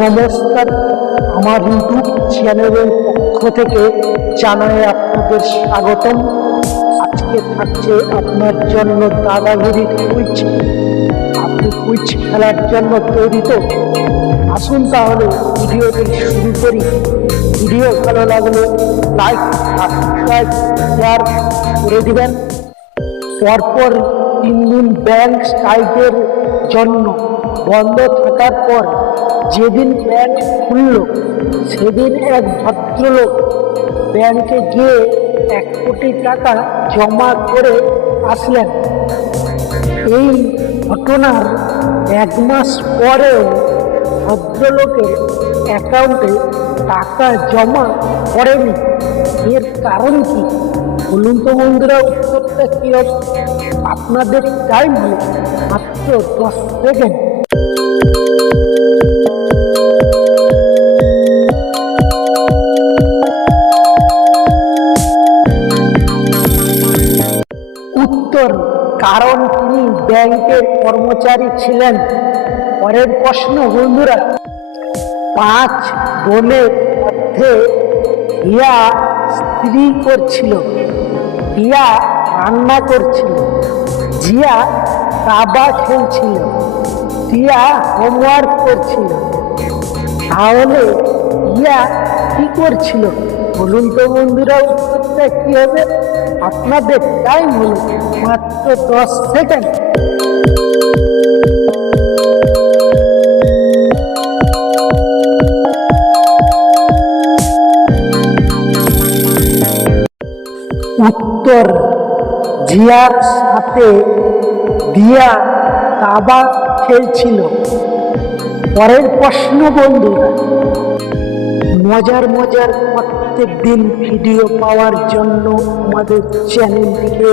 নমস্কার। আমার ইউটিউব চ্যানেলের পক্ষ থেকে জানাই আপনাদের স্বাগতম। আজকে থাকছে আপনার জন্য দাদাগিরির কুইজ। আপনি কুইজ খেলার জন্য তৈরি তো? আসুন তাহলে ভিডিওটি শুরু করি। ভিডিও ভালো লাগলে লাইক সাবস্ক্রাইব শেয়ার করে দিবেন। পরপর তিন দিন ব্যাংক স্ট্রাইকের জন্য বন্ধ থাকার পর যেদিন ব্যাংক খুলল, সেদিন এক ভদ্রলোক ব্যাংকে গিয়ে এক কোটি টাকা জমা করে আসলেন। এই ঘটনার এক মাস পরেও ভদ্রলোকের অ্যাকাউন্টে টাকা জমা করেনি। এর কারণ কি? বলুন তো উত্তরটা কি আপনাদের টাইম মাত্র দশ সেকেন্ড উত্তর, কারণ তিনি ব্যাংকের কর্মচারী ছিলেন। পরের প্রশ্ন, বন্ধুরা। পাঁচ বোনের মধ্যে হিয়া স্ত্রী করছিল হিয়া রান্না করছিল, জিয়া দাবা খেলছিল টিয়া হোমওয়ার্ক করছিল। তাহলে ইয়া কি করছিল? বলুন তো বন্ধুরা, উত্তরটা কি হবে? আপনাদের টাইম হলো মাত্র দশ সেকেন্ড উত্তর। জিয়ার সাথে দিয়া দাবা খেলছিল। পরের প্রশ্ন, বন্ধুরা, মজার মজার প্রত্যেক দিন ভিডিও পাওয়ার জন্য আমাদের চ্যানেলটিকে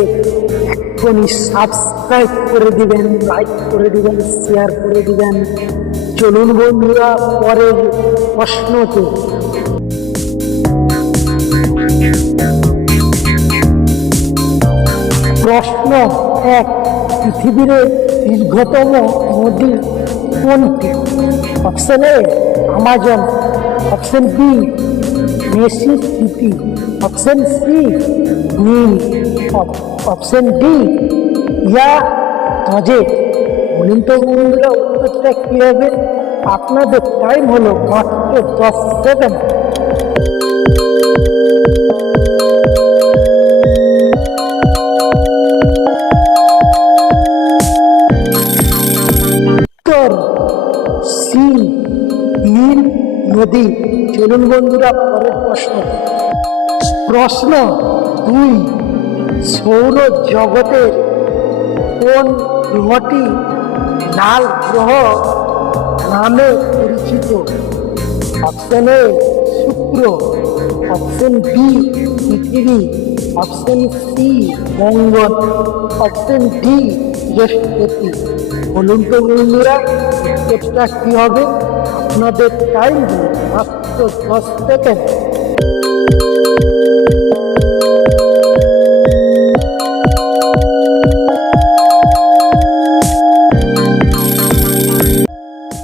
এখনই সাবস্ক্রাইব করে দিবেন, লাইক করে দিবেন শেয়ার করে দিবেন। চলুন, বন্ধুরা, পরের প্রশ্নতে পৃথিবীর দীর্ঘতম নদী কোনটি? Option A, Amazon. Option B Mississippi option C, Nile. Option D, Yangtze বলুন তো বন্ধুরা, উত্তরটা কি হবে? আপনাদের টাইম হলো মাত্র দশ সেকেন্ড। নদী চলুন বন্ধুরা, পরের প্রশ্ন। প্রশ্ন দুই, সৌর জগতের কোন গ্রহটি লাল গ্রহ নামে পরিচিত? অপশন এ শুক্র। অপশন বি পৃথিবী। অপশন সি মঙ্গল। অপশন ডি বৃহস্পতি। বলুন তো বন্ধুরা কি হবে? আপনাদের টাইম মাত্র দশ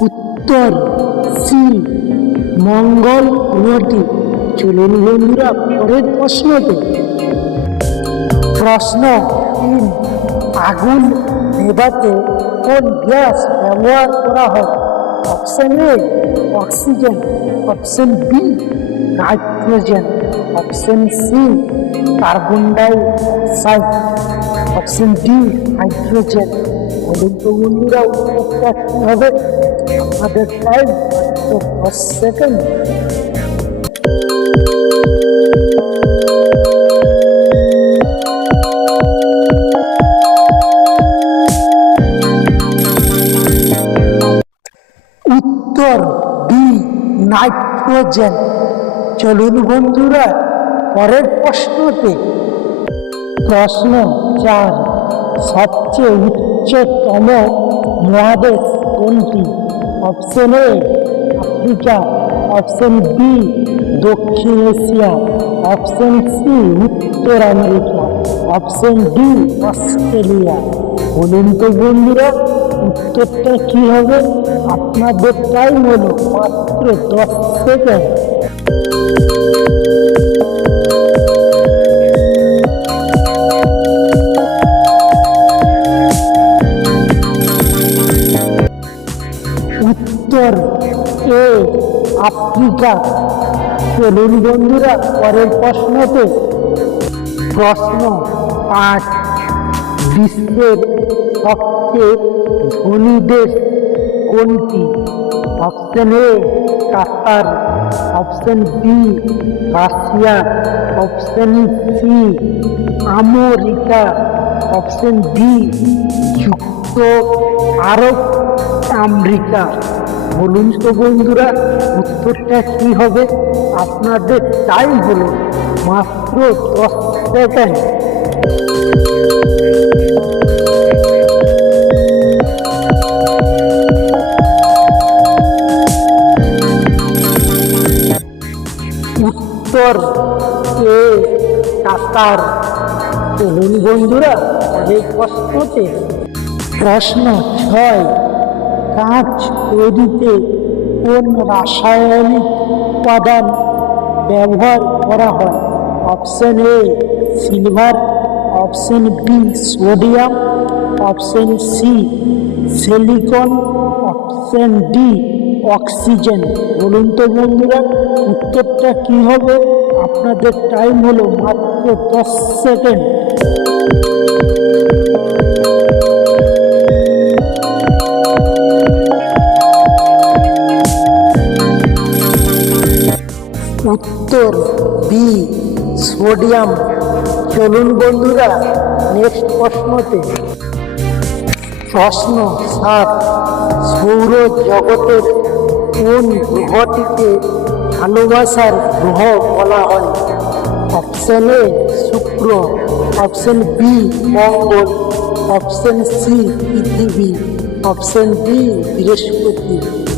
উত্তর সি মঙ্গল গ্রহটি চলুন বন্ধুরা পরের প্রশ্নতে প্রশ্ন আগুন নেভাতে কোন গ্যাস ব্যবহার করা হয়? Option A oxygen, option B, nitrogen, option C, carbon dioxide option D, hydrogen. বলুন তো বন্ধুরা, উত্তরটা হবে? আমাদের টাইম মাত্র দশ সেকেন্ড নাইট্রোজেন চলুন বন্ধুরা, পরের প্রশ্নতে। প্রশ্ন চার, সবচেয়ে উচ্চতম মহাদেশ কোনটি? Option A, Africa, option B, দক্ষিণ এশিয়া, অপশন সি, উত্তর আমেরিকা, অপশন ডি, অস্ট্রেলিয়া। বলুন তো বন্ধুরা। উত্তরটা কি হবে? আপনাদের টাইম হলো মাত্র দশ সেকেন্ড উত্তর, এ, আফ্রিকা। চলুন বন্ধুরা, পরের প্রশ্নতে। প্রশ্ন পাঁচ। বিশ্বের সবচেয়ে ধনী দেশ কোনটি? Option A Qatar option B Russia option C America option D যুক্ত আরব আমেরিকা। বলুন তো বন্ধুরা, উত্তরটা কি হবে? আপনাদের টাইম হলো, মাত্র দশ সেকেন্ড। এ কাতার চলুন বন্ধুরা, অনেক প্রশ্নতে প্রশ্ন ছয়, কাঁচ তৈরিতে কোন রাসায়নিক উপাদান ব্যবহার করা হয়? Option A, silver, option B, sodium, option C, silicon, option D, oxygen. বলুন তো বন্ধুরা, উত্তরটা কি হবে? আপনাদের টাইম হলো মাত্র দশ সেকেন্ড উত্তর বি সোডিয়াম। চলুন বন্ধুরা নেক্সট প্রশ্নতে। প্রশ্ন সাত সৌর জগতের কোন গ্রহটিকে ভালোবাসার গ্রহ বলা হয়। অপশন এ শুক্র। অপশন বি মঙ্গল। অপশন সি পৃথিবী। অপশন ডি বৃহস্পতি।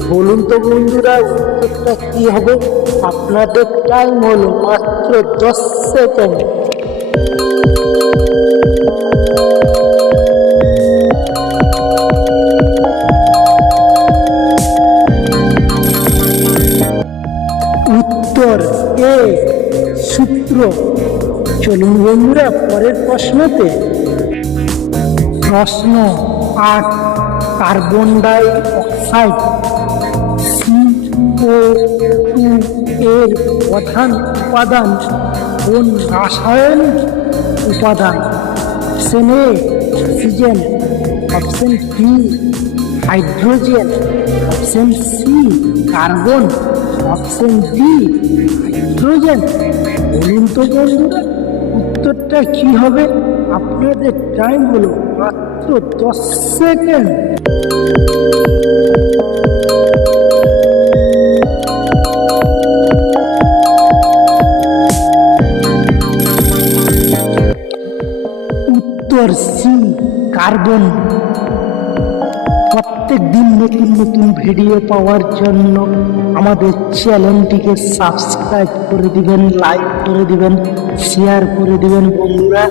বলুন তো বন্ধুরা, উত্তরটা কী হবে? আপনাদের টাইম হলো মাত্র দশ সেকেন্ড সূত্র। চলুন বন্ধুরা, পরের প্রশ্নতে। প্রশ্ন আট, carbon dioxide CO two এর প্রধান উপাদান কোন রাসায়নিক উপাদান? A, oxygen, option B, hydrogen, option C, carbon. Option D hydrogen বলুন তো বন্ধুরা উত্তরটা কি হবে? আপনাদের টাইম হলো মাত্র দশ সেকেন্ড উত্তর সি কার্বন প্রত্যেক দিন নতুন নতুন ভিডিও পাওয়ার জন্য আমাদের চ্যানেলটিকে সাবস্ক্রাইব করে দিবেন লাইক করে দিবেন শেয়ার করে দিবেন বন্ধুরা।